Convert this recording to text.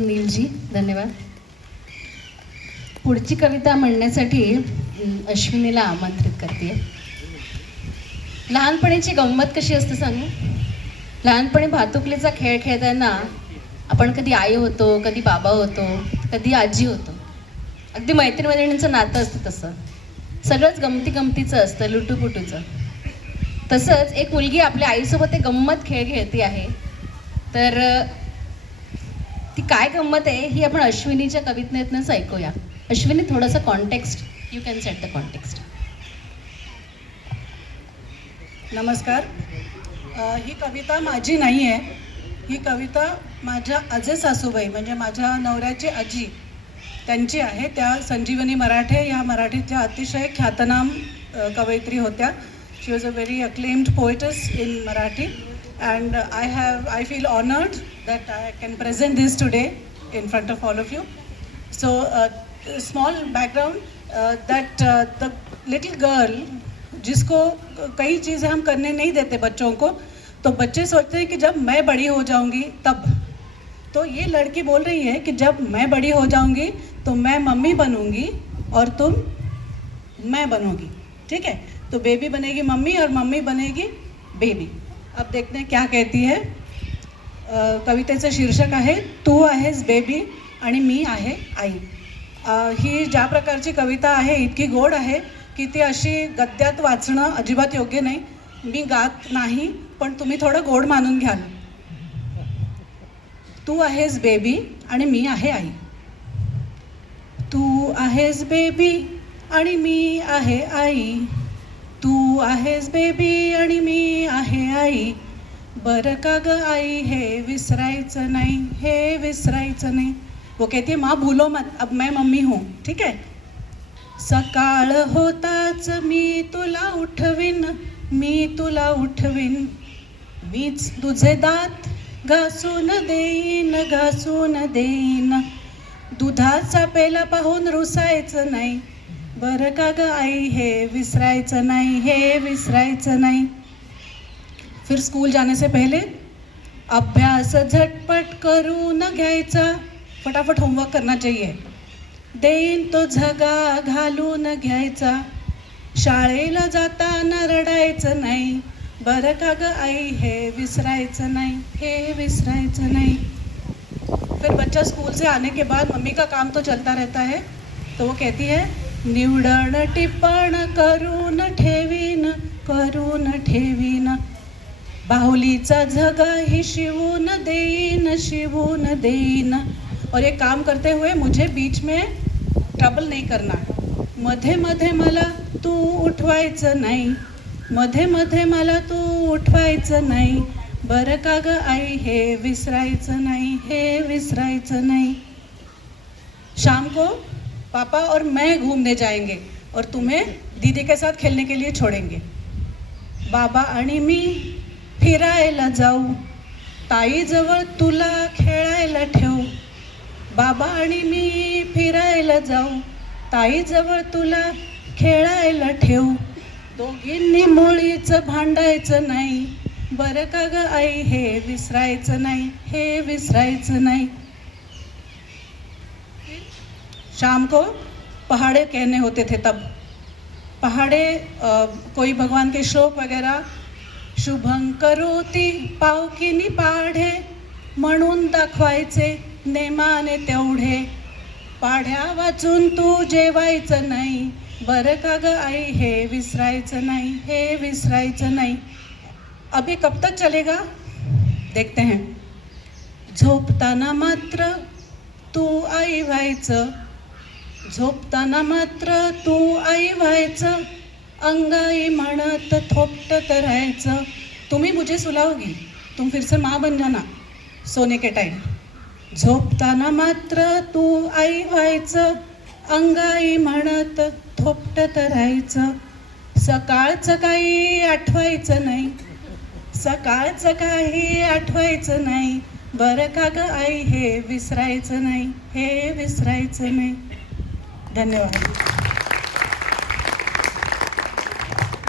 नीलजी धन्यवाद. पुढची कविता म्हणण्यासाठी अश्विनीला आमंत्रित करते. लहानपणीची गंमत कशी असते सांगू लहानपणी भातुकलीचा खेळ खेळताना आपण कधी आई होतो कधी बाबा होतो कधी आजी होतो. अगदी मैत्रीण मैत्रिणींचं नातं असतं तसं. सगळंच गमती गमतीचं असतं लुटूपुटूचं. तसंच एक मुलगी आपल्या आईसोबत एक गंमत खेळ खेळती आहे. तर काय गंमत आहे ही आपण अश्विनीच्या कवितेतनंच ऐकूया. अश्विनी थोडंसं context you can set the context नमस्कार. अ, ही कविता माझी नाही आहे ही कविता माझ्या आजे सासूबाई म्हणजे माझ्या नवऱ्याची आजी त्यांची आहे. त्या संजीवनी मराठे या मराठीतल्या अतिशय ख्यातनाम अ, कवयित्री होत्या. She was a very acclaimed poets in Marathi and I have I feel honoured that I can present this today in front of all of you So, uh, small background uh, that uh, the little girl जिसको कई चीज़ें हम करने नहीं देते बच्चों को तो बच्चे सोचते हैं कि जब मैं बड़ी हो जाऊँगी तब। तो ये लड़की बोल रही है कि जब मैं बड़ी हो जाऊँगी तो मैं मम्मी बनूँगी और तुम मैं बनूँगी। ठीक है? तो बेबी बनेगी मम्मी और मम्मी बनेगी बेबी अब देखते हैं क्या कहती है। कवितेचं शीर्षक आहे तू आहेस बेबी आणि मी आहे आई. ही ज्या प्रकारची कविता आहे इतकी गोड आहे की ती अशी गद्यात वाचणं अजिबात योग्य नाही. मी गात नाही पण तुम्ही थोडं गोड मानून घ्याल. तू आहेस बेबी आणि मी आहे आई. तू आहेस बेबी आणि मी आहे आई. तू आहेस बेबी आणि मी आहे आई. बरं का ग आई हे विसरायचं नाही हे विसरायचं नाही. वो कहती है माँ भूलो मत अब मैं मम्मी हूँ. ठीक है? सकाळ होताच मी तुला उठवीन मी तुला उठवीन. मीच तुझे दात घासून देईन घासून देईन. दुधाचा पेला पाहून रुसायचं नाही. बरं का ग आई हे विसरायचं नाही हे विसरायचं नाही. फिर स्कूल जाने से पहले अभ्यास झटपट करून घ्यायचा. फटाफट होमवर्क करना चाहिए. देईन तो झगा घालून घ्यायचा. शाळेला जाताना रडायचं नाही. बरं का ग आई हे विसरायचं नाही हे विसरायचं नाही. फिर बच्चा स्कूल से आने के बाद मम्मी का काम तो चलता रहता है तो वो कहती है निवडण टिप्पण करून ठेवीन करून ठेवीन. बाहुलीचा झगा ही शिवून देईन शिवून देईन. और ये काम करते हुए मुझे बीच में ट्रबल नहीं करना मध्ये मध्ये मला तू उठवायचं नाही. मध्ये मध्ये मला तू उठवायचं नाही. बरं का ग आई हे विसरायचं नाही हे विसरायचं नाही. शाम को पापा और मैं घूमने जाएंगे और तुम्हें दीदी के साथ खेलने के लिए छोड़ेंगे। बाबा आणि मी फिरायला जाऊ ताईजवळ तुला खेळायला ठेवू बाबा आणि मी फिरायला जाऊ ताईजवळ तुला खेळायला ठेवू दोघींनी मुळीचं भांडायचं नाही बरं का ग आई हे विसरायचं नाही हे विसरायचं नाही। शाम को पहाड़े कहने होते थे तब। पहाड़े कोई भगवान के श्लोक वगैरह शुभं करोती पावकिनी पाढे म्हणून दाखवायचे नेमाने तेवढे। पाढ्या वाचून तू जेवायचं नाही बरं का ग आई हे विसरायचं नाही हे विसरायचं नाही. अभी कब तक चलेगा? देखते हैं। झोपताना मात्र तू आई व्हायचं झोपताना मात्र तू आई व्हायचं. अंगाई म्हणत थोपट राहायचं. तुम्ही मुझे सुलावगी. तुम फिर से माँ बन जाना सोने के टाईम. झोपताना मात्र तू आई व्हायचं. अंगाई म्हणत थोपट राहायचं. सकाळचं काही आठवायचं नाही. सकाळचं काही आठवायचं नाही. बरं का ग आई हे विसरायचं नाही. हे विसरायचं नाही. धन्यवाद.